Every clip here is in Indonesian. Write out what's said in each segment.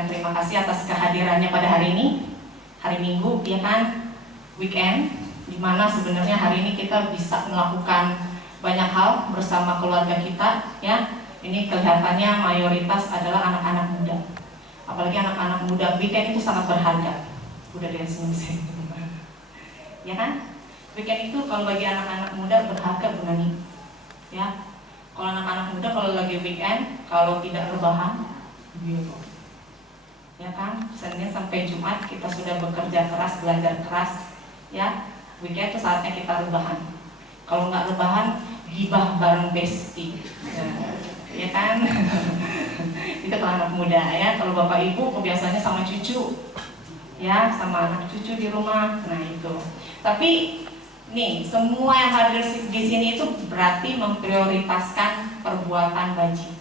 mengucapkan terima kasih atas kehadirannya pada hari ini, hari Minggu, ya kan, weekend, dimana sebenarnya hari ini kita bisa melakukan banyak hal bersama keluarga kita, ya. Ini kelihatannya mayoritas adalah anak-anak muda, apalagi anak-anak muda. Weekend itu sangat berharga. Udah dia senyum, ya kan? Weekend itu kalau bagi anak-anak muda berharga, bukan nih, ya. Kalau anak-anak muda kalau lagi weekend, kalau tidak rebahan, gitu, ya kan, Senin sampai Jumat kita sudah bekerja keras, belajar keras, ya. Weekend itu saatnya kita rebahan. Kalau nggak rebahan, gibah bareng besti, ya kan. Itu kalau anak muda, ya. Kalau bapak ibu biasanya sama cucu, ya, sama anak cucu di rumah. Nah itu. Tapi nih, semua yang hadir di sini itu berarti memprioritaskan perbuatan baji,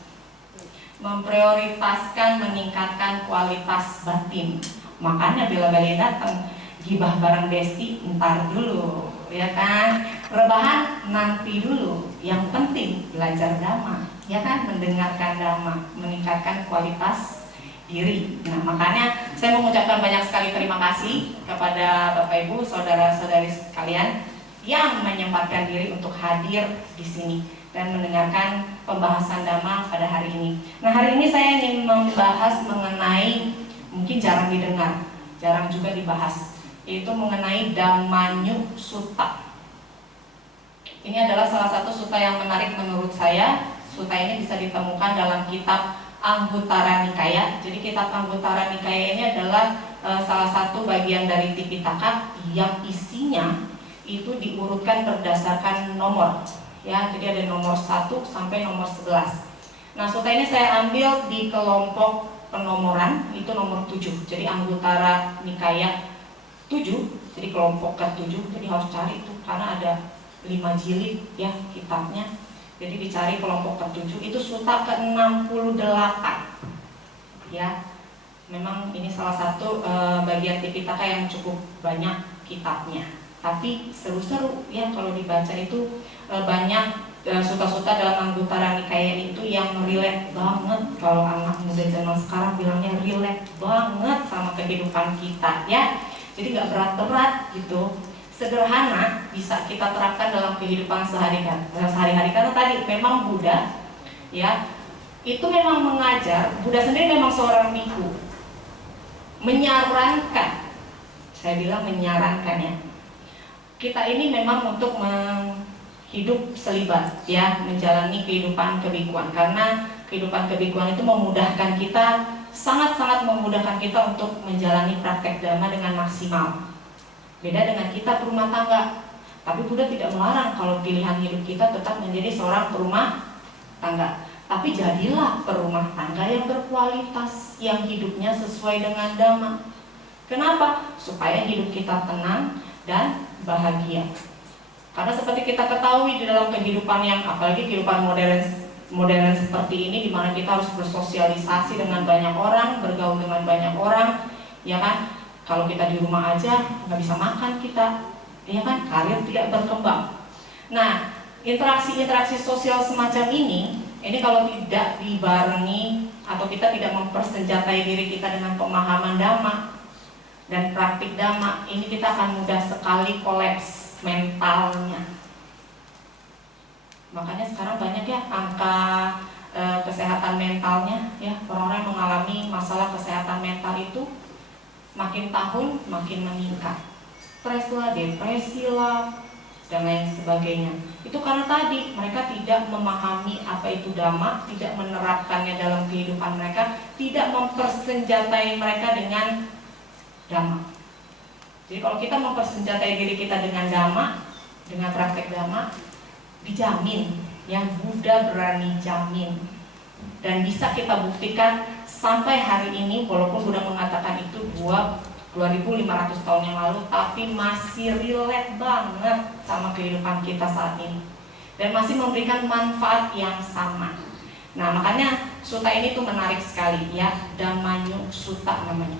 memprioritaskan meningkatkan kualitas batin. Makanya bila kalian datang, gibah bareng besti ntar dulu, ya kan, rebahan nanti dulu. Yang penting belajar dhamma, ya kan, mendengarkan dhamma, meningkatkan kualitas diri. Nah, makanya saya mengucapkan banyak sekali terima kasih kepada Bapak Ibu, saudara-saudari sekalian yang menyempatkan diri untuk hadir di sini dan mendengarkan pembahasan dhamma pada hari ini. Nah, hari ini saya ingin membahas mengenai, mungkin jarang didengar, jarang juga dibahas, yaitu mengenai Dhammanyu Sutta. Ini adalah salah satu sutta yang menarik menurut saya. Sutta ini bisa ditemukan dalam kitab Anguttara Nikaya. Jadi kitab Anguttara Nikaya ini adalah salah satu bagian dari Tipitaka yang isinya itu diurutkan berdasarkan nomor, ya. Jadi ada nomor 1 sampai nomor 11. Nah, sutta ini saya ambil di kelompok penomoran, itu nomor 7. Jadi Anguttara Nikaya 7, jadi kelompok ke-7. Jadi harus cari itu karena ada 5 jilid, ya, kitabnya. Jadi dicari kelompok ke-7, itu sutta ke-68, ya. Memang ini salah satu bagian Tipitaka yang cukup banyak kitabnya, tapi seru-seru, ya, kalau dibaca itu banyak sutta-sutta dalam Anguttara Nikaya itu yang relate banget. Kalau anak muda zaman sekarang bilangnya relate banget sama kehidupan kita, ya. Jadi nggak berat-berat gitu, sederhana, bisa kita terapkan dalam kehidupan sehari-hari. Karena tadi memang Buddha, ya, itu memang mengajar. Buddha sendiri memang seorang biku, menyarankan, saya bilang menyarankan, ya, kita ini memang untuk hidup selibat, ya, menjalani kehidupan kebikuan. Karena kehidupan kebikuan itu memudahkan kita, sangat-sangat memudahkan kita untuk menjalani praktek dhamma dengan maksimal. Beda dengan kita berumah tangga. Tapi Buddha tidak melarang kalau pilihan hidup kita tetap menjadi seorang perumah tangga. Tapi jadilah perumah tangga yang berkualitas, yang hidupnya sesuai dengan dhamma. Kenapa? Supaya hidup kita tenang dan bahagia. Karena seperti kita ketahui di dalam kehidupan yang, apalagi kehidupan modern seperti ini, di mana kita harus bersosialisasi dengan banyak orang, bergaul dengan banyak orang, ya kan? Kalau kita di rumah aja nggak bisa makan kita, ya kan? Karir tidak berkembang. Nah, interaksi sosial semacam ini kalau tidak dibarengi atau kita tidak mempersenjatai diri kita dengan pemahaman dhamma dan praktik dhamma, ini kita akan mudah sekali kolaps mentalnya. Makanya sekarang banyak, ya, angka kesehatan mentalnya, ya, orang-orang yang mengalami masalah kesehatan mental itu makin tahun makin meningkat. Stres lah, depresi lah, dan lain sebagainya. Itu karena tadi mereka tidak memahami apa itu dhamma, tidak menerapkannya dalam kehidupan mereka, tidak mempersenjatai mereka dengan dhamma. Jadi kalau kita mempersenjatai diri kita dengan dhamma, dengan praktek dhamma, dijamin, yang Buddha berani jamin, dan bisa kita buktikan sampai hari ini. Walaupun Buddha mengatakan itu 2500 tahun yang lalu, tapi masih relate banget sama kehidupan kita saat ini dan masih memberikan manfaat yang sama. Nah, makanya sutta ini tuh menarik sekali, ya. Dhammanyu Sutta namanya.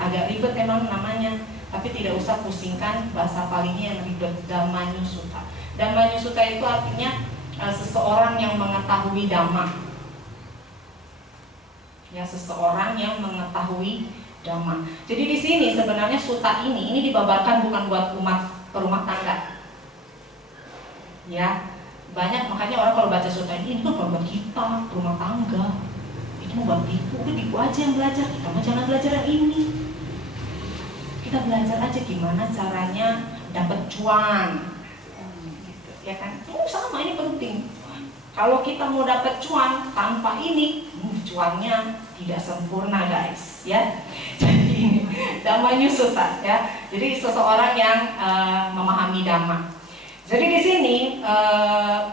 Agak ribet emang namanya, tapi tidak usah pusingkan bahasa palingnya yang ribet. Dhammanyu Sutta. Dhammanyu Sutta itu artinya seseorang yang mengetahui dhamma. Ya, seseorang yang mengetahui Dhamma. Jadi di sini sebenarnya suta ini dibabarkan bukan buat umat perumah tangga. Ya, banyak makanya orang kalau baca suta ini kan buat kita perumah tangga. Itu mau buat biku, udah biku aja yang belajar. Kita mah jangan belajar yang ini. Kita belajar aja gimana caranya dapat cuan. Gitu, ya kan? Sama ini penting. Kalau kita mau dapat cuan tanpa ini, cuannya tidak sempurna guys, ya. Jadi ini Dhammanya Sutta, ya. Jadi seseorang yang memahami Dhamma. Jadi di sini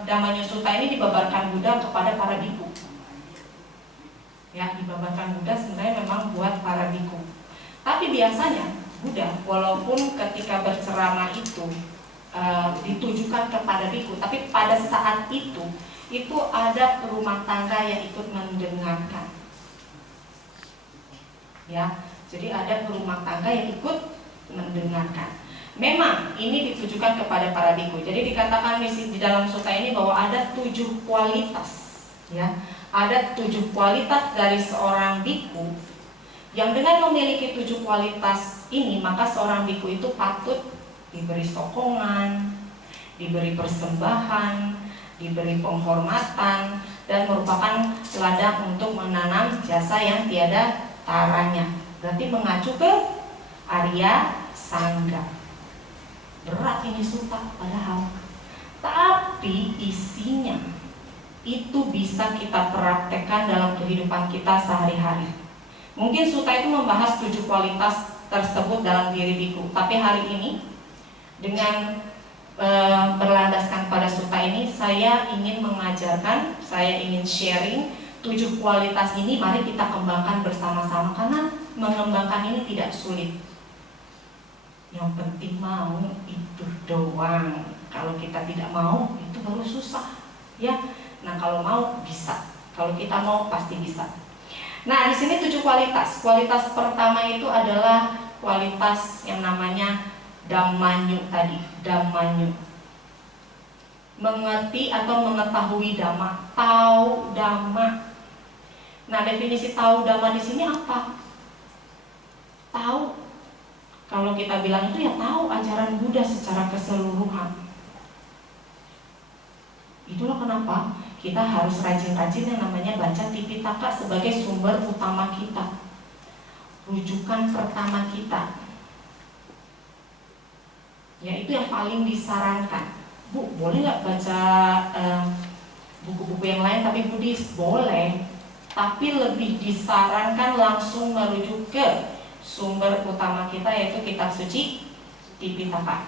Dhammanya Sutta ini dibabarkan Buddha kepada para biku. Ya, dibabarkan Buddha sebenarnya memang buat para biku. Tapi biasanya Buddha walaupun ketika berceramah itu ditujukan kepada biku, tapi pada saat itu ada perumah tangga yang ikut mendengarkan. Ya, jadi ada perumah tangga yang ikut mendengarkan. Memang ini ditujukan kepada para biku. Jadi dikatakan di dalam sutta ini bahwa ada 7 kualitas, ya. Ada 7 kualitas dari seorang biku yang dengan memiliki 7 kualitas ini, maka seorang biku itu patut diberi sokongan, diberi persembahan, diberi penghormatan, dan merupakan ladang untuk menanam jasa yang tiada taranya. Berarti mengacu ke Arya Sangga. Berat ini sutta padahal, tapi isinya itu bisa kita praktekkan dalam kehidupan kita sehari-hari. Mungkin sutta itu membahas 7 kualitas tersebut dalam diri biku, tapi hari ini dengan berlandaskan pada sutta ini, saya ingin mengajarkan, saya ingin sharing 7 kualitas ini. Mari kita kembangkan bersama-sama, karena mengembangkan ini tidak sulit. Yang penting mau, itu doang. Kalau kita tidak mau, itu baru susah, ya. Nah, kalau mau bisa. Kalau kita mau pasti bisa. Nah, di sini 7 kualitas. Kualitas pertama itu adalah kualitas yang namanya Dhammanyu tadi, Dhammanyu. Mengerti atau mengetahui Dhamma, tahu Dhamma. Nah, definisi tahu Dhamma di sini apa? Tahu. Kalau kita bilang itu ya tahu ajaran Buddha secara keseluruhan. Itulah kenapa kita harus rajin-rajin yang namanya baca Tipitaka sebagai sumber utama kita, rujukan pertama kita. Ya, itu yang paling disarankan. Bu, boleh nggak baca buku-buku yang lain tapi Buddhis? Boleh, tapi lebih disarankan langsung merujuk ke sumber utama kita, yaitu kitab suci Tipitaka.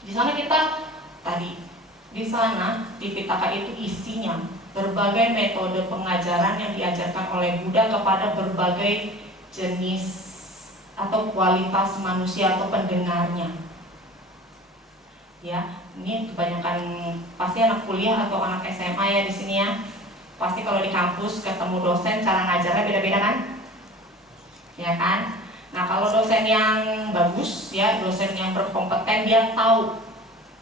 Di sana kita tadi, di sana Tipitaka itu isinya berbagai metode pengajaran yang diajarkan oleh Buddha kepada berbagai jenis atau kualitas manusia atau pendengarnya. Ya, ini kebanyakan pasti anak kuliah atau anak SMA ya di sini ya. Pasti kalau di kampus ketemu dosen, cara ngajarnya beda-beda kan? Ya kan? Nah, kalau dosen yang bagus ya, dosen yang berkompeten, dia tahu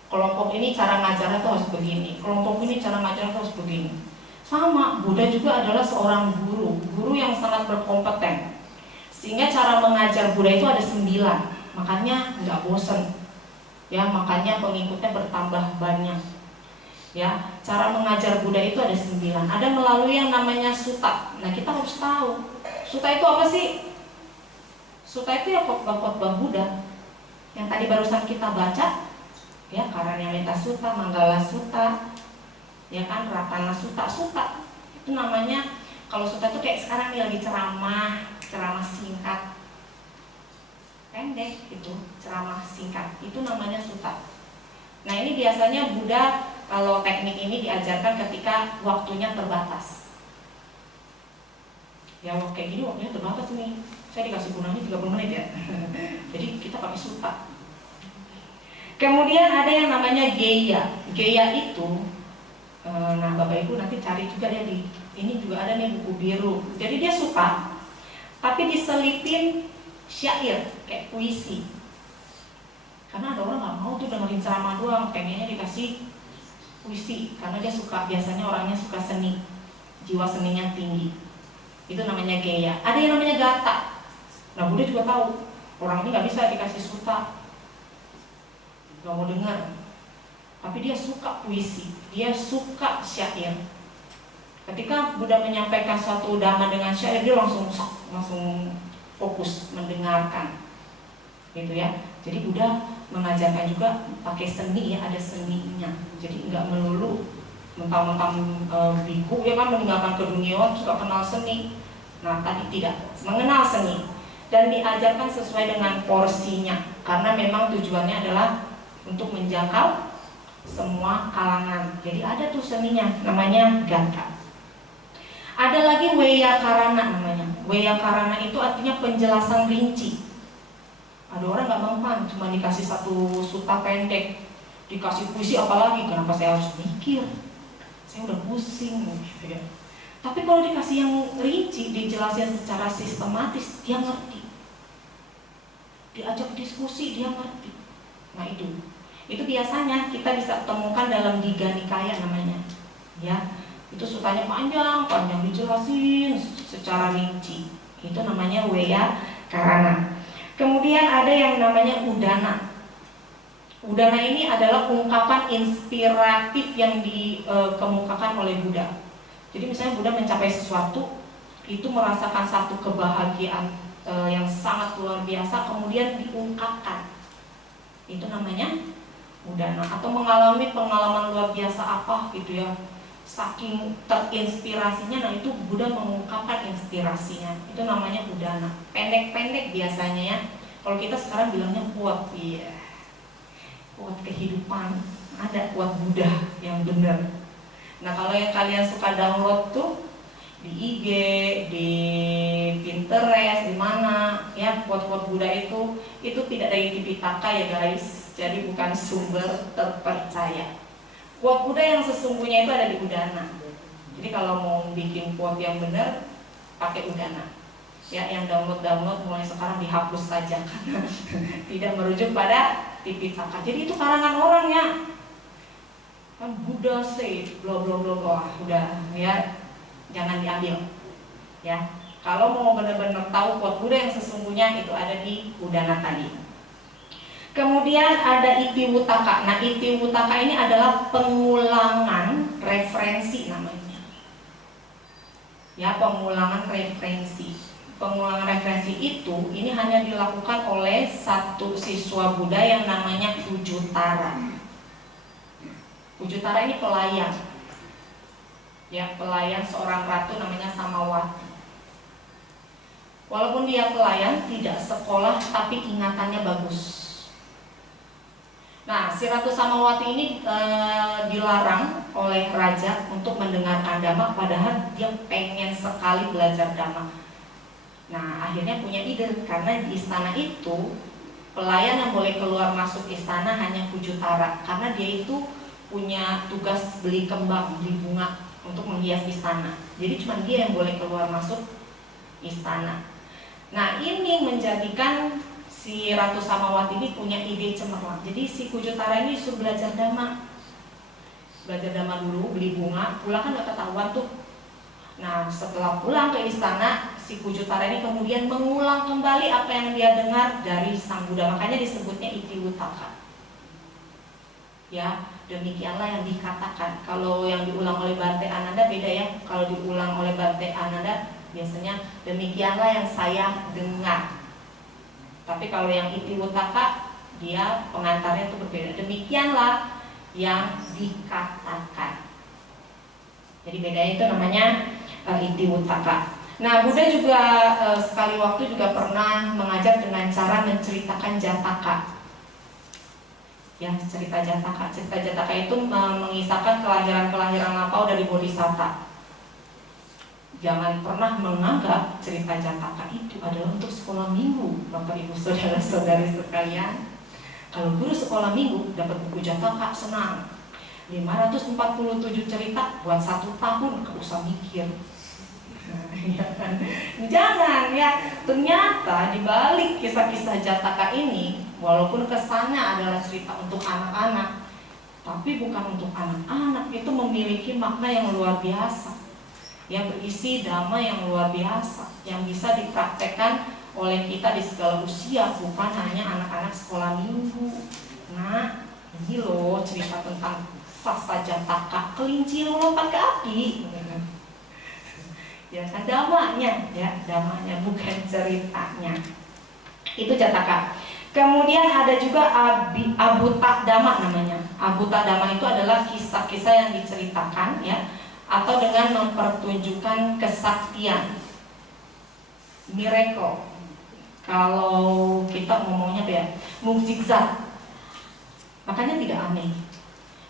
kelompok ini cara ngajarnya tuh harus begini, kelompok ini cara ngajarnya tuh harus begini. Sama, Buddha juga adalah seorang guru yang sangat berkompeten. Sehingga cara mengajar Buddha itu ada 9, makanya nggak bosen. Ya, makanya pengikutnya bertambah banyak. Ya, cara mengajar Buddha itu ada 9. Ada melalui yang namanya sutta. Nah, kita harus tahu sutta itu apa sih? Sutta itu ya khotbah-khotbah Buddha yang tadi barusan kita baca, ya, Karanyamita Sutta, Manggala Sutta, ya kan, Ratana Sutta. Sutta itu namanya, kalau sutta itu kayak sekarang nih lagi ceramah singkat, pendek, itu ceramah singkat, itu namanya sutta. Nah, ini biasanya Buddha kalau teknik ini diajarkan ketika waktunya terbatas. Ya, kayak gini waktunya terbatas nih, saya dikasih gunanya 30 menit ya. Jadi kita pakai sutta. Kemudian ada yang namanya geya. Geya itu, nah Bapak Ibu nanti cari juga ya, di ini juga ada nih buku biru. Jadi dia sutta, tapi diselipin syair, kayak puisi. Karena ada orang nggak mau tuh dengerin ceramah doang, pengennya dikasih puisi. Karena dia suka, biasanya orangnya suka seni, jiwa seninya tinggi. Itu namanya geya. Ada yang namanya gata. Nah, Buddha juga tahu orang ini nggak bisa dikasih suta, nggak mau dengar. Tapi dia suka puisi, dia suka syair. Ketika Buddha menyampaikan suatu dhamma dengan syair, dia langsung fokus mendengarkan, gitu ya. Jadi Buddha mengajarkan juga pakai seni ya, ada seninya. Jadi nggak melulu mentang-mentang biku ya kan meninggalkan keduniaan terus nggak kenal seni. Nah tadi tidak mengenal seni dan diajarkan sesuai dengan porsinya, karena memang tujuannya adalah untuk menjangkau semua kalangan. Jadi ada tuh seninya, namanya gata. Ada lagi weyakarana namanya. Weyakarana itu artinya penjelasan rinci. Ada orang nggak mempan, cuma dikasih satu suta pendek, dikasih puisi apalagi, kenapa saya harus mikir? Saya udah pusing gitu ya. Tapi kalau dikasih yang rinci, dijelasin secara sistematis, dia ngerti. Diajak diskusi, dia ngerti. Nah itu biasanya kita bisa temukan dalam Digha Nikaya namanya, ya. Itu sutanya panjang dijelasin secara rinci. Itu namanya Weyakarana. Kemudian ada yang namanya Udana. Udana ini adalah ungkapan inspiratif yang dikemukakan oleh Buddha. Jadi misalnya Buddha mencapai sesuatu, itu merasakan satu kebahagiaan yang sangat luar biasa, kemudian diungkapkan. Itu namanya Udana. Atau mengalami pengalaman luar biasa apa gitu ya, saking terinspirasinya, nah itu Buddha mengungkapkan inspirasinya. Itu namanya Udana. Pendek-pendek biasanya ya. Kalau kita sekarang bilangnya quote, iya, quote kehidupan. Ada quote Buddha yang benar. Nah kalau yang kalian suka download tuh di IG, di Pinterest, di mana ya, quote-quote Buddha itu tidak dari Tipitaka ya guys. Jadi bukan sumber terpercaya. Quote Buddha yang sesungguhnya itu ada di Udana. Jadi kalau mau bikin quote yang benar, pakai Udana. Ya, yang download mulai sekarang dihapus saja karena tidak merujuk pada Tipitaka. Jadi itu karangan orang ya. Kan Buddha say bla bla bla bla, udah ya, jangan diambil. Ya. Kalau mau benar-benar tahu quote Buddha yang sesungguhnya itu ada di Udana tadi. Kemudian ada Itiwutaka. Nah, Itiwutaka ini adalah pengulangan referensi namanya. Ya, pengulangan referensi. Pengulangan referensi itu ini hanya dilakukan oleh satu siswa Buddha yang namanya Ujutara. Ujutara ini pelayan. Ya, pelayan seorang ratu namanya Samawati. Walaupun dia pelayan, tidak sekolah, tapi ingatannya bagus. Nah, si Ratu Samawati ini dilarang oleh raja untuk mendengarkan dhamma, padahal dia pengen sekali belajar dhamma. Nah, akhirnya punya ide, karena di istana itu pelayan yang boleh keluar masuk istana hanya Ujutara, karena dia itu punya tugas beli kembang, beli bunga untuk menghias istana. Jadi cuma dia yang boleh keluar masuk istana. Nah, ini menjadikan si Ratu Samawati ini punya ide cemerlang. Jadi si Ujutara ini disuruh belajar dhamma. Belajar dhamma dulu, beli bunga, pulang kan gak ketahuan tuh. Nah, setelah pulang ke istana, si Ujutara ini kemudian mengulang kembali apa yang dia dengar dari Sang Buddha. Makanya disebutnya Itiwutaka. Ya, demikianlah yang dikatakan. Kalau yang diulang oleh Bhante Ananda beda ya. Kalau diulang oleh Bhante Ananda biasanya demikianlah yang saya dengar. Tapi kalau yang Itiwutaka, dia pengantarnya itu berbeda. Demikianlah yang dikatakan. Jadi bedanya itu namanya Itiwutaka. Nah, Buddha juga sekali waktu juga pernah mengajar dengan cara menceritakan Jataka. Ya, cerita Jataka. Cerita Jataka itu mengisahkan kelahiran-kelahiran lampau dari Bodhisatta. Jangan pernah menganggap cerita Jataka itu adalah untuk sekolah minggu, Bapak Ibu saudara-saudari sekalian. Kalau guru sekolah minggu dapat buku Jataka, senang. 547 cerita buat 1 tahun, gak usah mikir. Jangan ya. Ternyata di balik kisah-kisah Jataka ini, walaupun kesannya adalah cerita untuk anak-anak, tapi bukan untuk anak-anak. Itu memiliki makna yang luar biasa. yang berisi dhamma yang luar biasa, yang bisa dipraktekkan oleh kita di segala usia, bukan hanya anak-anak sekolah minggu. Nah, ini loh cerita tentang Sasa Jataka, kelinci yang lompat ke api. Ya kan, damanya, ya damanya, bukan ceritanya. Itu Jataka. Kemudian ada juga Abuta Dhamma namanya. Abuta Dhamma itu adalah kisah-kisah yang diceritakan, ya, atau dengan mempertunjukkan kesaktian, miracle. Kalau kita ngomongnya ya, mukjizat. Makanya tidak aneh.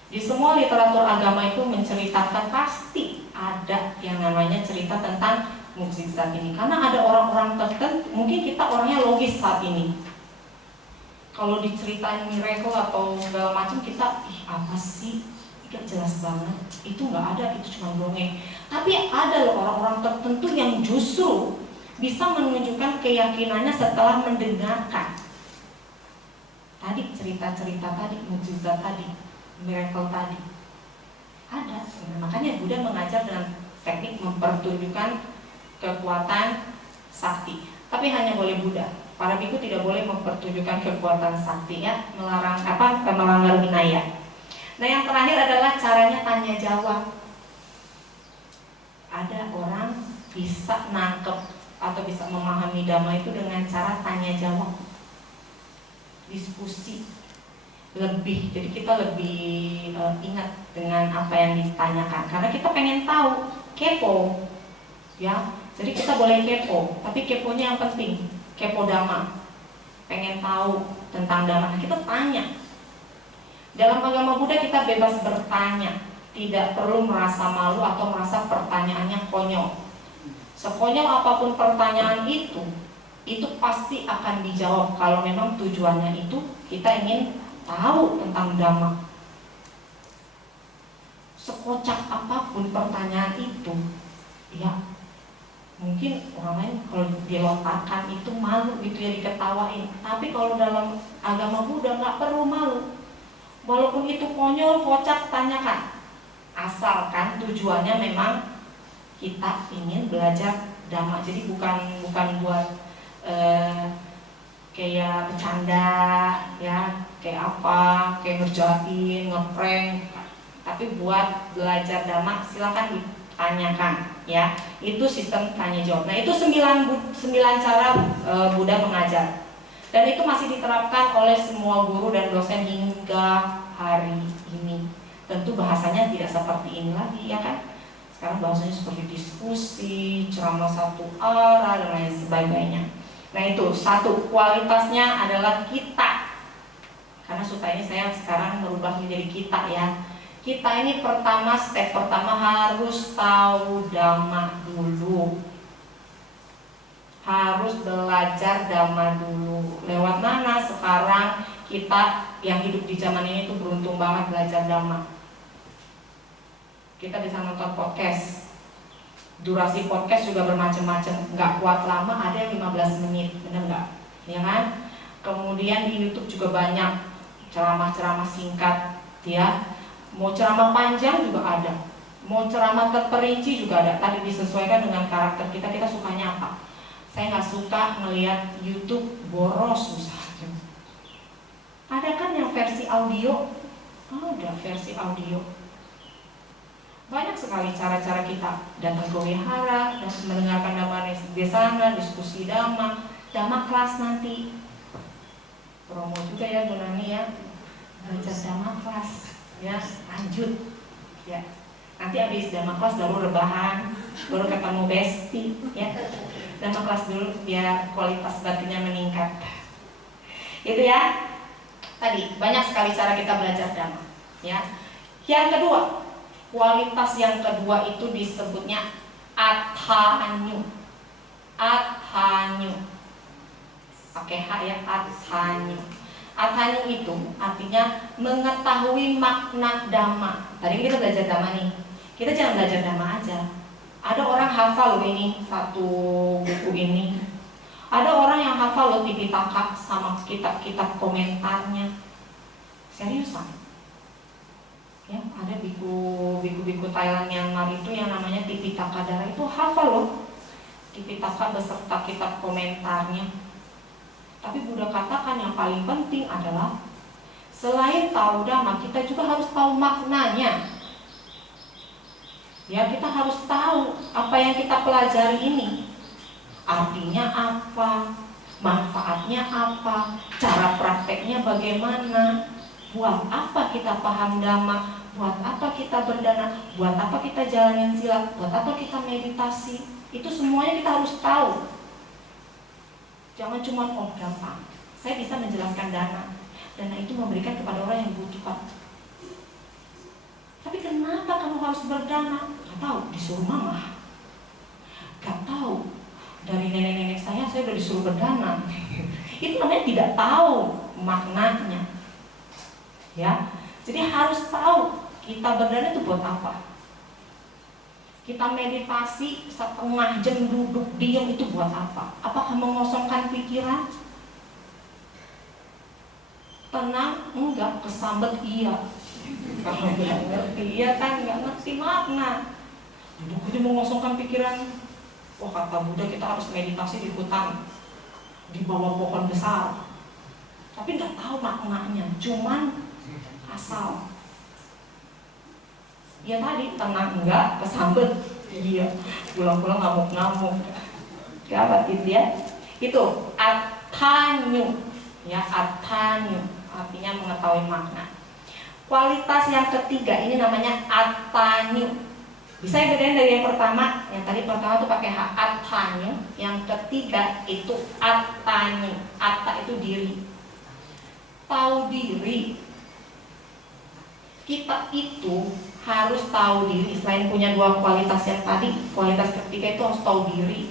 Di semua literatur agama itu menceritakan pasti ada yang namanya cerita tentang mukjizat ini. Karena ada orang-orang tertentu, mungkin kita orangnya logis saat ini. Kalau diceritain miracle atau segala macam, kita apa sih? Gak jelas banget. Itu nggak ada, itu cuma dongeng. Tapi ada loh orang-orang tertentu yang justru bisa menunjukkan keyakinannya setelah mendengarkan tadi cerita-cerita tadi, mukjizat tadi, miracle tadi. Ada. Nah, makanya Buddha mengajar dengan teknik mempertunjukkan kekuatan sakti. Tapi hanya boleh Buddha. Para biku tidak boleh mempertunjukkan kekuatan sakti, ya, melanggar vinaya. Nah, yang terakhir adalah caranya tanya jawab. Ada orang bisa nangkep atau bisa memahami dhamma itu dengan cara tanya jawab, diskusi lebih. Jadi kita lebih ingat dengan apa yang ditanyakan karena kita pengen tahu, kepo, ya. Jadi kita boleh kepo, tapi keponya yang penting, kepo dhamma, pengen tahu tentang dhamma. Nah, kita tanya. Dalam agama Buddha kita bebas bertanya, tidak perlu merasa malu atau merasa pertanyaannya konyol. Sekonyol apapun pertanyaan itu pasti akan dijawab kalau memang tujuannya itu kita ingin tahu tentang dhamma. Sekocak apapun pertanyaan itu, ya mungkin orang lain kalau dilontarkan itu malu gitu ya, diketawain. Tapi kalau dalam agama Buddha nggak perlu malu. Walaupun itu konyol, kocak, tanyakan. Asalkan tujuannya memang kita ingin belajar dhamma. Jadi bukan buat kayak bercanda, ya, kayak apa, kayak ngerjain, ngeprank. Tapi buat belajar dhamma silakan ditanyakan, ya. Itu sistem tanya jawab. Nah, itu 9 cara Buddha mengajar. Dan itu masih diterapkan oleh semua guru dan dosen hingga hari ini. Tentu bahasanya tidak seperti ini lagi, ya kan? Sekarang bahasanya seperti diskusi, ceramah satu arah, dan lain sebagainya. Nah, itu satu, kualitasnya adalah kita. Karena Sutta ini saya sekarang merubah menjadi kita, ya. Kita ini step pertama harus tahu dhamma dulu. Harus belajar dhamma dulu. Lewat mana sekarang kita yang hidup di zaman ini tuh beruntung banget belajar dhamma. Kita bisa nonton podcast. Durasi podcast juga bermacam-macam. Nggak kuat lama, ada yang 15 menit, bener nggak? Ya kan? Kemudian di YouTube juga banyak ceramah-ceramah singkat, ya. Mau ceramah panjang juga ada. Mau ceramah terperinci juga ada. Tadi disesuaikan dengan karakter kita sukanya apa. Saya nggak suka ngelihat YouTube boros misalnya. Ada kan yang versi audio? Oh, ada versi audio. Banyak sekali cara-cara kita datang ke wihara dan mendengarkan dhamma di sana, diskusi dhamma kelas nanti. Promo juga ya Bu Nani, ya, belajar dhamma kelas, ya, lanjut, ya. Nanti habis dhamma kelas baru rebahan, baru ketemu besti, ya. Dhamma kelas dulu biar kualitas batinnya meningkat. Itu ya. Tadi banyak sekali cara kita belajar dhamma, ya. Yang kedua, kualitas yang kedua itu disebutnya athanyu. Athanyu. Pakai H ya, athanyu. Athanyu itu artinya mengetahui makna dhamma. Tadi kita belajar dhamma nih. Kita jangan belajar dhamma aja. Ada orang hafal loh ini satu buku ini. Ada orang yang hafal loh Tipitaka sama kitab-kitab komentarnya. Seriusan? Ya, ada biku biku-biku Thailand Myanmar itu yang namanya Tipitaka Dara itu hafal loh Tipitaka beserta kitab komentarnya. Tapi Buddha katakan yang paling penting adalah selain tahu Dhamma, kita juga harus tahu maknanya. Ya, kita harus tahu apa yang kita pelajari ini. Artinya apa, manfaatnya apa, cara prakteknya bagaimana, buat apa kita paham Dhamma, buat apa kita berdana, buat apa kita jalanin sila, buat apa kita meditasi. Itu semuanya kita harus tahu. Jangan cuma gampang. Saya bisa menjelaskan dana. Dana itu memberikan kepada orang yang membutuhkan. Tapi kenapa kamu harus berdana? Gak tahu, disuruh mama. Gak tahu, dari nenek-nenek saya udah disuruh berdana. Itu namanya tidak tahu maknanya. Ya, jadi harus tahu kita berdana itu buat apa. Kita meditasi setengah jam duduk diam itu buat apa? Apakah mengosongkan pikiran? Tenang? Enggak. Kesambet? Iya. Kalau nggak ngerti, iya kan nggak ngerti makna. Duduk aja mengosongkan pikiran. Wah, kata Buddha kita harus meditasi di hutan, di bawah pohon besar. Tapi nggak tahu maknanya, cuman asal. Ya tadi tenang enggak, kesambet iya, pulang-pulang ngamuk-ngamuk. Apa dia? Itu attanyu, ya attanyu, artinya mengetahui makna. Kualitas yang ketiga ini namanya attanyu. Bisa bedain dari yang pertama, yang tadi pertama itu pakai h attanyu, yang ketiga itu attanyu. Atta itu diri. Tahu diri. Kita itu harus tahu diri. Selain punya dua kualitas yang tadi, kualitas ketiga itu harus tahu diri.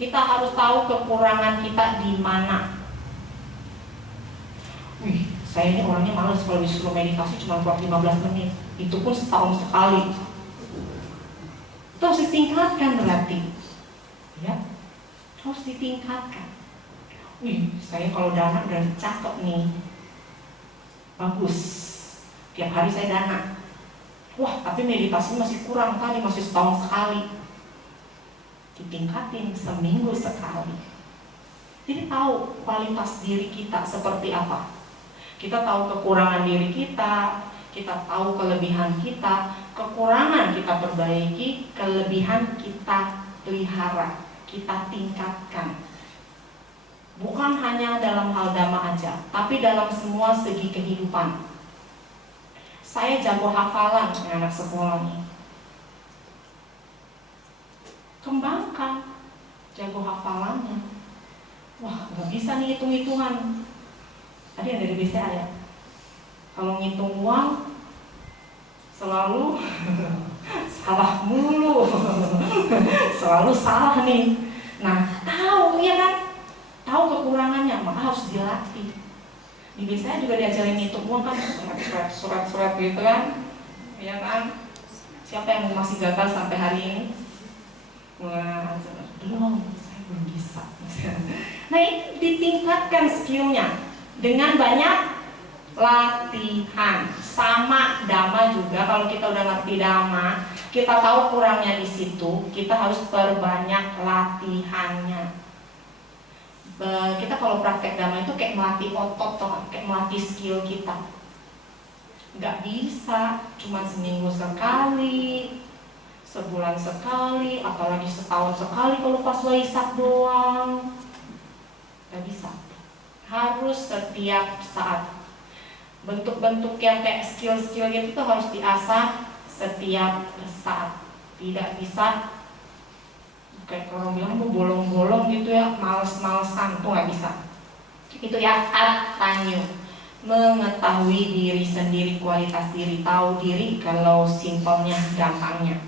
Kita harus tahu kekurangan kita di mana. Wih, saya ini orangnya malas kalau disuruh meditasi cuma buat 15 menit. Itu pun setahun sekali. Itu harus ditingkatkan berarti. Ya, harus ditingkatkan. Wih, saya kalau dana udah cakep nih. Bagus. Tiap hari saya dana. Wah, tapi meditasi masih kurang tadi, masih setahun sekali. Ditingkatin seminggu sekali. Jadi tahu kualitas diri kita seperti apa. Kita tahu kekurangan diri kita tahu kelebihan kita, kekurangan kita perbaiki, kelebihan kita pelihara, kita tingkatkan. Bukan hanya dalam hal dhamma aja, tapi dalam semua segi kehidupan. Saya jago hafalan anak sekolah nih. Kembangkan jago hafalannya. Wah, nggak bisa nih hitung-hitungan. Tadi yang dari BCA ya. Kalau ngitung uang selalu salah mulu. Selalu salah nih. Nah, tahu ya kan? Tahu kekurangannya, maka harus dilatih. Di BCA juga diajarin ngitung uang kan, surat-surat gitu kan. Ya kan? Siapa yang masih gagal sampai hari ini? Wah, belum, saya belum bisa. Nah, itu ditingkatkan skillnya dengan banyak latihan. Sama dhamma juga, kalau kita udah ngerti dhamma, kita tahu kurangnya di situ, kita harus perbanyak latihannya. Kita kalau praktek dhamma itu kayak melatih otot, kayak melatih skill kita. Nggak bisa cuma seminggu sekali, sebulan sekali, apalagi setahun sekali kalau pas Waisak doang. Nggak bisa. Harus setiap saat. Bentuk-bentuk yang kayak skill-skill gitu tuh harus diasah setiap saat. Tidak bisa kayak kalau bilang mau bolong-bolong gitu ya, males-malesan, tuh nggak bisa. Itu ya attanyu, mengetahui diri sendiri, kualitas diri, tahu diri kalau simpelnya, gampangnya.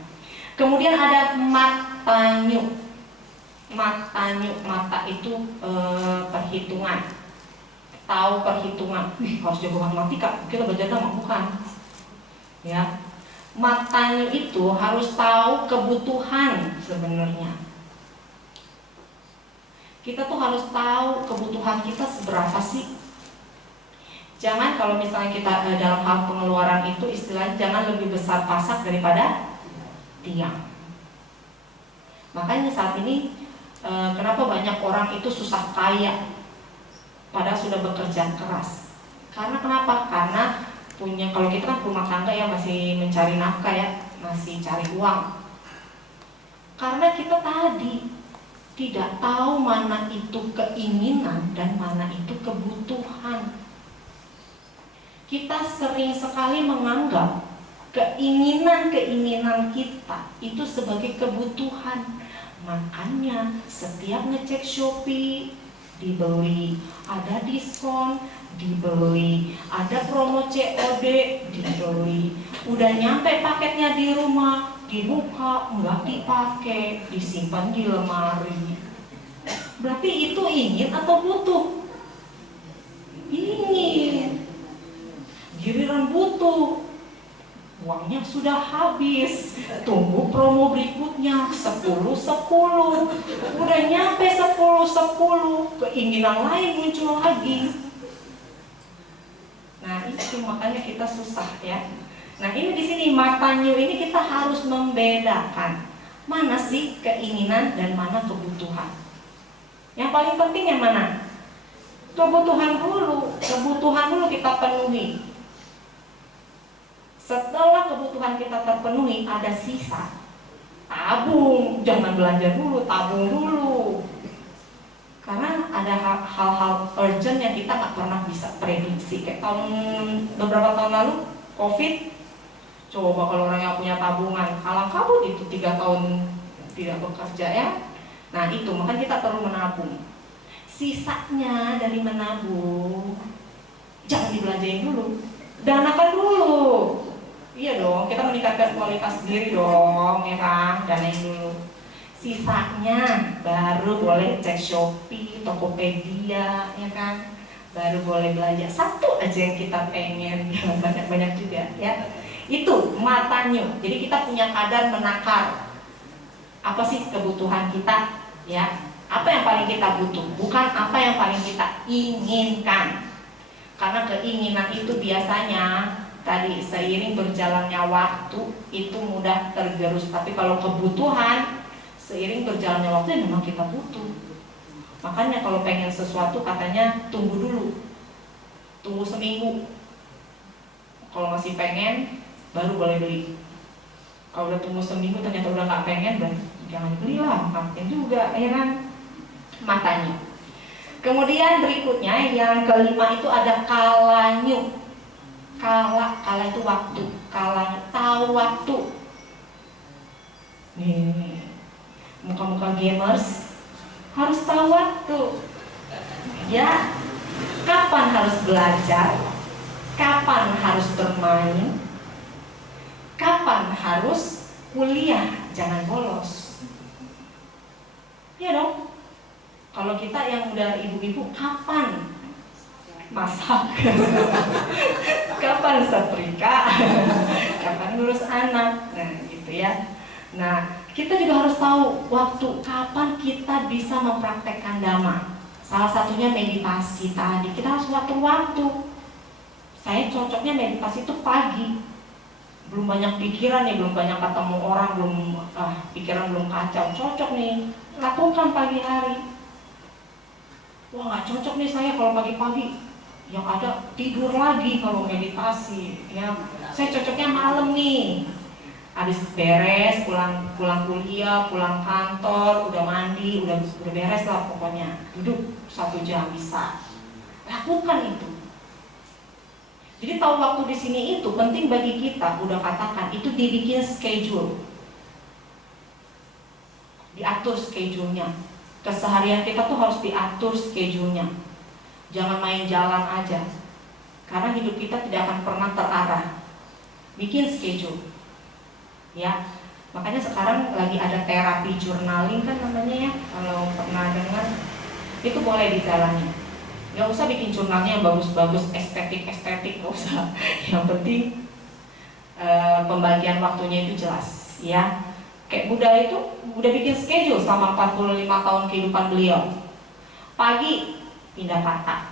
Kemudian ada mattanyu. Mattanyu, mata itu perhitungan. Tahu perhitungan. Wih, harus jago matematika, kita belajar dhamma, bukan. Ya. Mattanyu itu harus tahu kebutuhan sebenarnya. Kita tuh harus tahu kebutuhan kita seberapa sih. Jangan kalau misalnya kita dalam hal pengeluaran itu istilahnya jangan lebih besar pasak daripada tiang. Makanya saat ini kenapa banyak orang itu susah kaya padahal sudah bekerja keras. Karena kenapa? Karena punya, kalau kita kan rumah tangga ya masih mencari nafkah ya, masih cari uang. Karena kita tadi tidak tahu mana itu keinginan dan mana itu kebutuhan. Kita sering sekali menganggap keinginan-keinginan kita itu sebagai kebutuhan. Makanya setiap ngecek Shopee dibeli, ada diskon dibeli, ada promo COD dibeli. Udah nyampe paketnya di rumah, dibuka, nggak dipakai, disimpan di lemari. Berarti itu ingin atau butuh? Ingin. Giliran butuh, uangnya sudah habis, tunggu promo berikutnya 10-10, udah nyampe 10-10, keinginan lain muncul lagi. Nah itu makanya kita susah ya. Nah ini di sini Matanyo ini kita harus membedakan mana sih keinginan dan mana kebutuhan. Yang paling penting yang mana? Kebutuhan dulu kita penuhi. Setelah kebutuhan kita terpenuhi, ada sisa. Tabung, jangan belanja dulu, tabung dulu. Karena ada hal-hal urgent yang kita nggak pernah bisa prediksi. Kayak beberapa tahun lalu, COVID. Coba kalau orang yang punya tabungan, kalang kabut itu 3 tahun tidak bekerja ya. Nah itu, makanya kita perlu menabung. Sisanya dari menabung, jangan dibelanjain dulu, danakan dulu. Iya dong, kita meningkatkan kualitas diri dong, ya kan, danain dulu. Sisanya baru boleh cek Shopee, Tokopedia, ya kan, baru boleh belanja. Satu aja yang kita pengen, jangan banyak-banyak juga, ya. Itu Matanyo. Jadi kita punya kadar menakar. Apa sih kebutuhan kita, ya? Apa yang paling kita butuh, bukan apa yang paling kita inginkan. Karena keinginan itu biasanya tadi seiring berjalannya waktu itu mudah tergerus, tapi kalau kebutuhan seiring berjalannya waktu ya memang kita butuh. Makanya kalau pengen sesuatu katanya tunggu dulu, tunggu seminggu. Kalau masih pengen baru boleh beli. Kalau udah tunggu seminggu ternyata udah nggak pengen, jangan beli lah, makin juga, ya kan? Matanya. Kemudian berikutnya yang kelima itu ada kalanyu. Kala itu waktu, kalanyu tahu waktu. Nih, muka-muka gamers harus tahu waktu. Ya, kapan harus belajar, kapan harus bermain, kapan harus kuliah, jangan bolos. Ya dong. Kalau kita yang udah ibu-ibu, kapan masak, kapan setrika, kapan ngurus anak, nah gitu ya. Nah kita juga harus tahu waktu kapan kita bisa mempraktekkan dhamma. Salah satunya meditasi tadi, kita harus waktu-waktu. Saya cocoknya meditasi itu pagi, belum banyak pikiran nih, belum banyak ketemu orang, pikiran belum kacau, cocok nih, lakukan pagi hari. Wah nggak cocok nih saya kalau pagi-pagi, yang ada tidur lagi kalau meditasi ya. Saya cocoknya malam nih, habis beres pulang kuliah, pulang kantor, udah mandi, udah beres lah pokoknya, duduk 1 jam bisa, lakukan itu. Jadi tahu waktu di sini itu penting bagi kita. Udah katakan itu dibikin schedule, diatur schedule-nya. Keseharian kita tuh harus diatur schedule-nya. Jangan main jalan aja, karena hidup kita tidak akan pernah terarah. Bikin schedule, ya. Makanya sekarang lagi ada terapi journaling kan namanya ya. Kalau pernah dengar, itu boleh dijalani. Gak usah bikin jurnalnya yang bagus-bagus, estetik, gak usah. Yang penting pembagian waktunya itu jelas, ya. Kayak Buddha itu udah bikin schedule selama 45 tahun kehidupan beliau. Pagi pindah kata,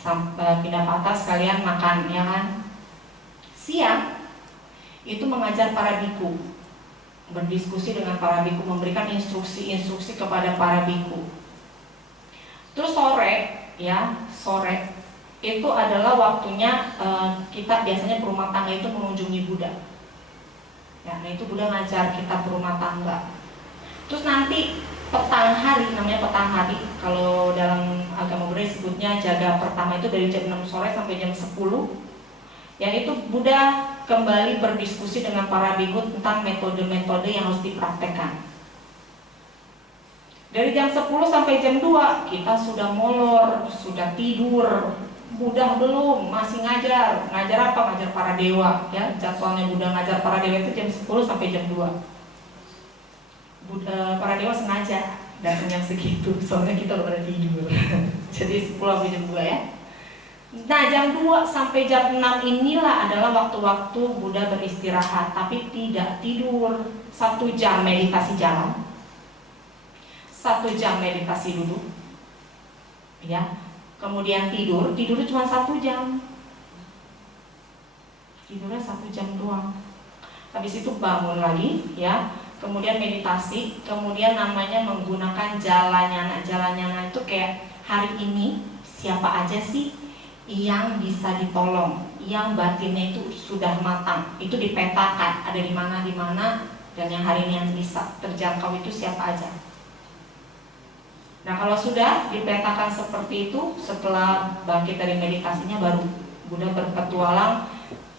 pindah patah sekalian makan, ya kan. Siang itu mengajar para biku, berdiskusi dengan para biku, memberikan instruksi-instruksi kepada para biku. Terus sore, ya sore itu adalah waktunya kita biasanya berumah tangga itu mengunjungi Buddha. Ya, nah itu Buddha ngajar kita berumah tangga. Terus nanti petang hari, namanya petang hari, kalau dalam agama Buddha disebutnya jaga pertama itu dari jam 6 sore sampai jam 10. Yang itu Buddha kembali berdiskusi dengan para biku tentang metode-metode yang harus dipraktekkan. Dari jam 10 sampai jam 2 kita sudah molor, sudah tidur. Buddha belum, masih ngajar. Ngajar apa? Ngajar para dewa, ya. Jadwalnya Buddha ngajar para dewa itu jam 10 sampai jam 2. Para dewa sengaja datang jam segitu, soalnya kita udah pada tidur. Jadi 10 sampai jam 2, ya. Nah, jam 2 sampai jam 6 inilah adalah waktu-waktu Buddha beristirahat, tapi tidak tidur. 1 jam meditasi jalan, 1 jam meditasi duduk, ya. Kemudian tidur cuma 1 jam. Tidurnya 1 jam doang. Habis itu bangun lagi, ya. Kemudian meditasi, kemudian namanya menggunakan jalannyana. Jalannyana itu kayak hari ini siapa aja sih yang bisa ditolong, yang batinnya itu sudah matang, itu dipetakan ada di mana, dan yang hari ini yang bisa terjangkau itu siapa aja. Nah, kalau sudah dipetakan seperti itu, setelah bangkit dari meditasinya baru Buddha berpetualang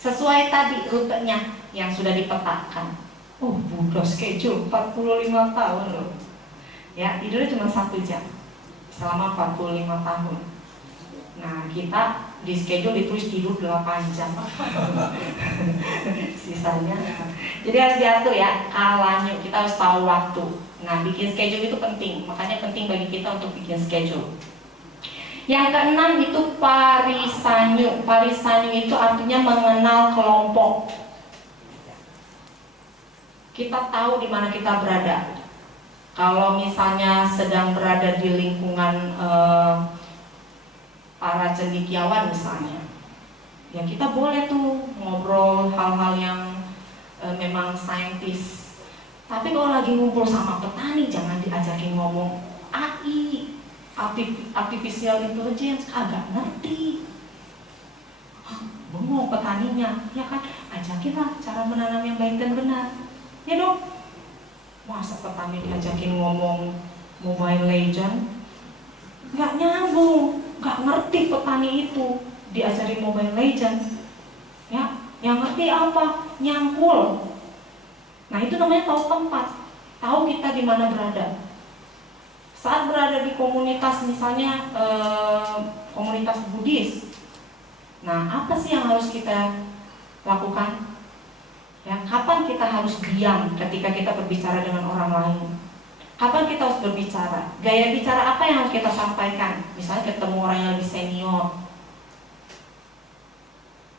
sesuai tadi rutenya yang sudah dipetakan. Oh, Buddha schedule 45 tahun loh. Ya, tidurnya cuma 1 jam selama 45 tahun. Nah, kita di schedule ditulis tidur 8 jam. Sisanya. Jadi harus diatur ya, kalanya kita harus tahu waktu. Nah, bikin schedule itu penting, makanya penting bagi kita untuk bikin schedule. Yang keenam itu parisanyu. Parisanyu itu artinya mengenal kelompok. Kita tahu di mana kita berada. Kalau misalnya sedang berada di lingkungan para cendekiawan misalnya, ya kita boleh tuh ngobrol hal-hal yang memang saintis. Tapi kalau lagi ngumpul sama petani, jangan diajakin ngomong AI, artificial intelligence, agak ngerti. Bengong petaninya, ya kan? Ajakinlah cara menanam yang baik dan benar. Ya dong. Masa petani diajakin ngomong Mobile Legend? Gak nyambung, gak ngerti petani itu diajarin Mobile Legend. Ya, yang ngerti apa? Nyangkul. Nah, itu namanya tahu tempat, tahu kita di mana berada. Saat berada di komunitas, misalnya komunitas Buddhis, nah apa sih yang harus kita lakukan? Ya, kapan kita harus diam ketika kita berbicara dengan orang lain? Kapan kita harus berbicara? Gaya bicara apa yang harus kita sampaikan? Misalnya ketemu orang yang lebih senior,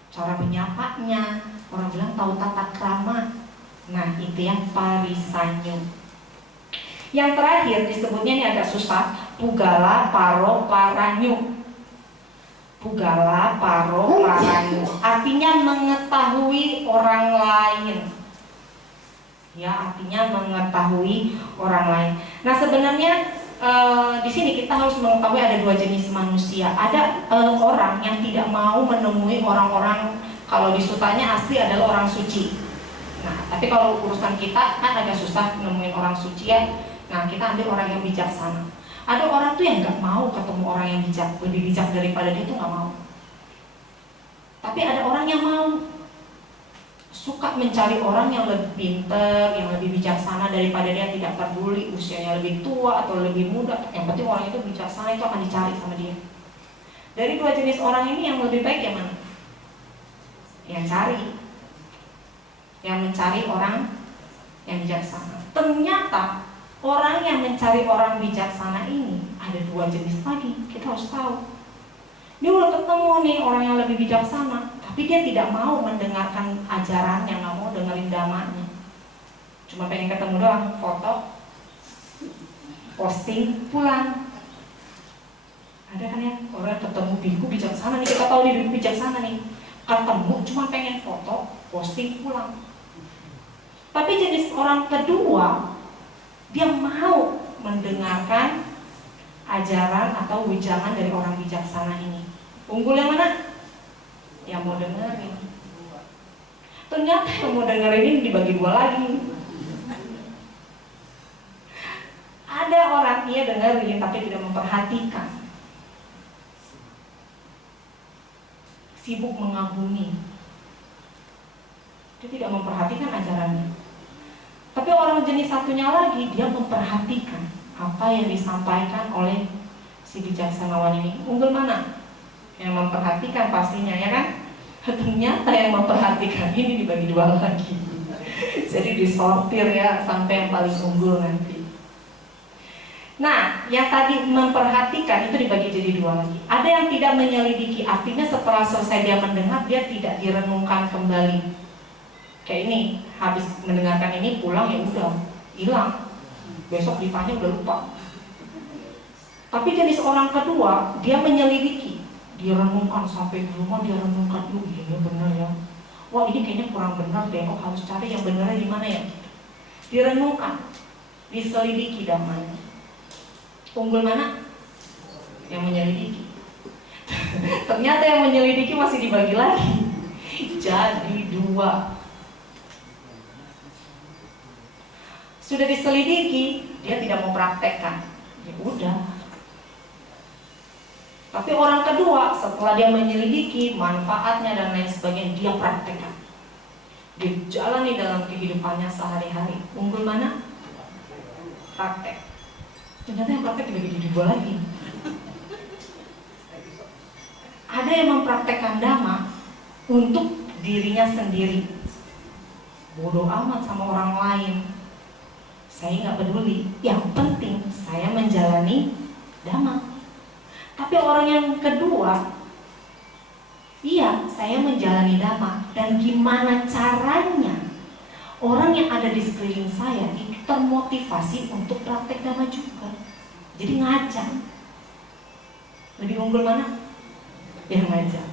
cara menyapanya, orang bilang tahu tata krama. Nah, itu yang parisanyu. Yang terakhir disebutnya ini agak susah, pugala paro paranyu. Pugala paro paranyu artinya mengetahui orang lain. Ya, artinya mengetahui orang lain. Nah, sebenarnya di sini kita harus mengetahui ada 2 jenis manusia. Ada orang yang tidak mau menemui orang-orang, kalau di sutanya asli adalah orang suci. Nah, tapi kalau urusan kita kan agak susah nemuin orang suci ya. Nah, kita ambil orang yang bijaksana. Ada orang tuh yang nggak mau ketemu orang yang bijak, lebih bijak daripada dia tuh nggak mau. Tapi ada orang yang mau, suka mencari orang yang lebih pintar, yang lebih bijaksana daripada dia, tidak peduli usianya lebih tua atau lebih muda. Yang penting orang itu bijaksana, itu akan dicari sama dia. Dari 2 jenis orang ini yang lebih baik yang mana? Yang mencari orang yang bijaksana. Ternyata orang yang mencari orang bijaksana ini ada 2 jenis lagi. Kita harus tahu. Dia udah ketemu nih orang yang lebih bijaksana, tapi dia tidak mau mendengarkan ajarannya, nggak mau dengerin dhamanya. Cuma pengen ketemu doang, foto, posting, pulang. Ada kan ya, orang ketemu biku bijaksana nih, kita tahu nih biku bijaksana nih, ketemu cuma pengen foto, posting, pulang. Tapi jenis orang kedua, dia mau mendengarkan ajaran atau wejangan dari orang bijaksana ini. Unggul yang mana? Yang mau dengerin. Ternyata yang mau dengerin ini dibagi dua lagi. Ada orang dia dengerin tapi tidak memperhatikan, sibuk mengagumi, dia tidak memperhatikan ajarannya. Tapi orang jenis satunya lagi, dia memperhatikan apa yang disampaikan oleh si bijaksanawan ini. Unggul mana? Yang memperhatikan pastinya, ya kan? Ternyata yang memperhatikan ini dibagi dua lagi. Jadi disortir ya sampai yang paling unggul nanti. Nah, yang tadi memperhatikan itu dibagi jadi dua lagi. Ada yang tidak menyelidiki, artinya setelah selesai dia mendengar, dia tidak direnungkan kembali. Kayak ini, habis mendengarkan ini pulang ya udah, hilang. Besok ditanya udah lupa. Tapi jenis orang kedua, dia menyelidiki, dia renungkan sampai di rumah, dia renungkan dulu, ini benar ya. Wah ini kayaknya kurang benar deh, oh harus cari yang benernya di mana ya. Direnungkan, diselidiki damai. Unggul mana? Yang menyelidiki. Ternyata yang menyelidiki masih dibagi lagi. Jadi dua. Sudah diselidiki, dia tidak mau praktekkan. Ya udah. Tapi orang kedua, setelah dia menyelidiki manfaatnya dan lain sebagainya, dia praktekkan. Dia jalani dalam kehidupannya sehari-hari. Unggul mana? Praktek. Ternyata yang praktek dibagi jadi dua lagi. Ada yang mempraktekkan dhamma untuk dirinya sendiri. Bodoh amat sama orang lain, saya nggak peduli. Yang penting saya menjalani dhamma. Tapi orang yang kedua, iya saya menjalani dhamma. Dan gimana caranya orang yang ada di sekeliling saya itu termotivasi untuk praktek dhamma juga. Jadi ngajak. Lebih unggul mana? Yang ngajak.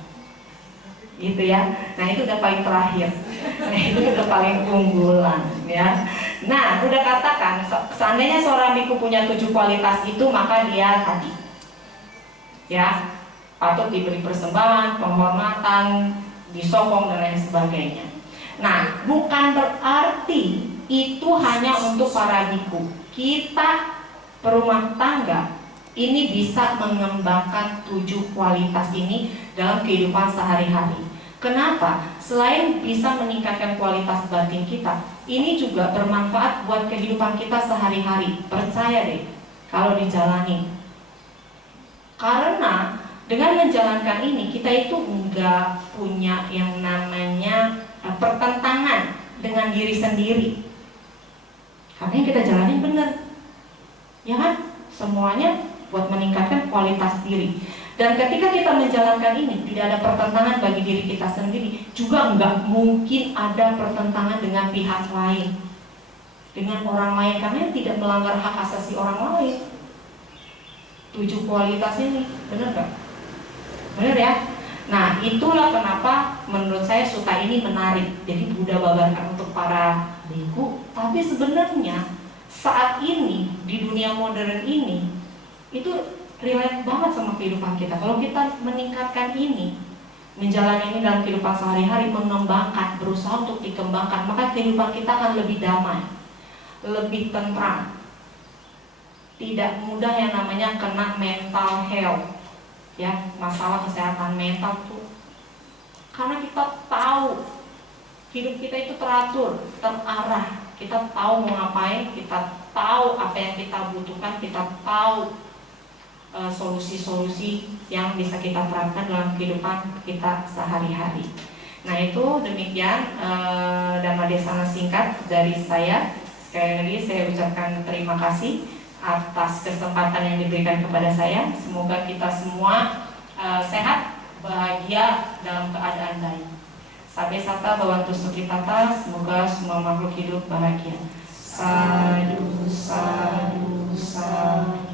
Gitu ya. Nah itu udah paling terakhir. Nah itu udah paling unggulan ya. Nah udah katakan, seandainya seorang biku punya 7 kualitas itu, maka dia tadi ya patut diberi persembahan, penghormatan, disokong dan lain sebagainya. Nah, bukan berarti itu hanya untuk para biku. Kita perumah tangga ini bisa mengembangkan 7 kualitas ini dalam kehidupan sehari-hari. Kenapa? Selain bisa meningkatkan kualitas batin kita, ini juga bermanfaat buat kehidupan kita sehari-hari. Percaya deh, kalau dijalani. Karena dengan menjalankan ini, kita itu enggak punya yang namanya pertentangan dengan diri sendiri. Karena yang kita jalanin benar, ya kan? Semuanya buat meningkatkan kualitas diri. Dan ketika kita menjalankan ini, tidak ada pertentangan bagi diri kita sendiri. Juga enggak mungkin ada pertentangan dengan pihak lain, dengan orang lain, karena tidak melanggar hak asasi orang lain. 7 kualitas ini, benar gak? Benar ya? Nah itulah kenapa menurut saya sutta ini menarik. Jadi Buddha babarkan untuk para biku, tapi sebenarnya saat ini di dunia modern ini itu relate banget sama kehidupan kita. Kalau kita meningkatkan ini, menjalani ini dalam kehidupan sehari-hari, mengembangkan, berusaha untuk dikembangkan, maka kehidupan kita akan lebih damai, lebih tentram, tidak mudah yang namanya kena mental health. Ya, masalah kesehatan mental tuh karena kita tahu hidup kita itu teratur, terarah, kita tahu mau ngapain, kita tahu apa yang kita butuhkan, kita tahu solusi-solusi yang bisa kita terapkan dalam kehidupan kita sehari-hari. Nah itu demikian Dhammadesana singkat dari saya. Sekali lagi saya ucapkan terima kasih atas kesempatan yang diberikan kepada saya. Semoga kita semua sehat, bahagia dalam keadaan baik. Sabe sata bawantu sukitata, semoga semua makhluk hidup bahagia. Sadu, sadu, sadu.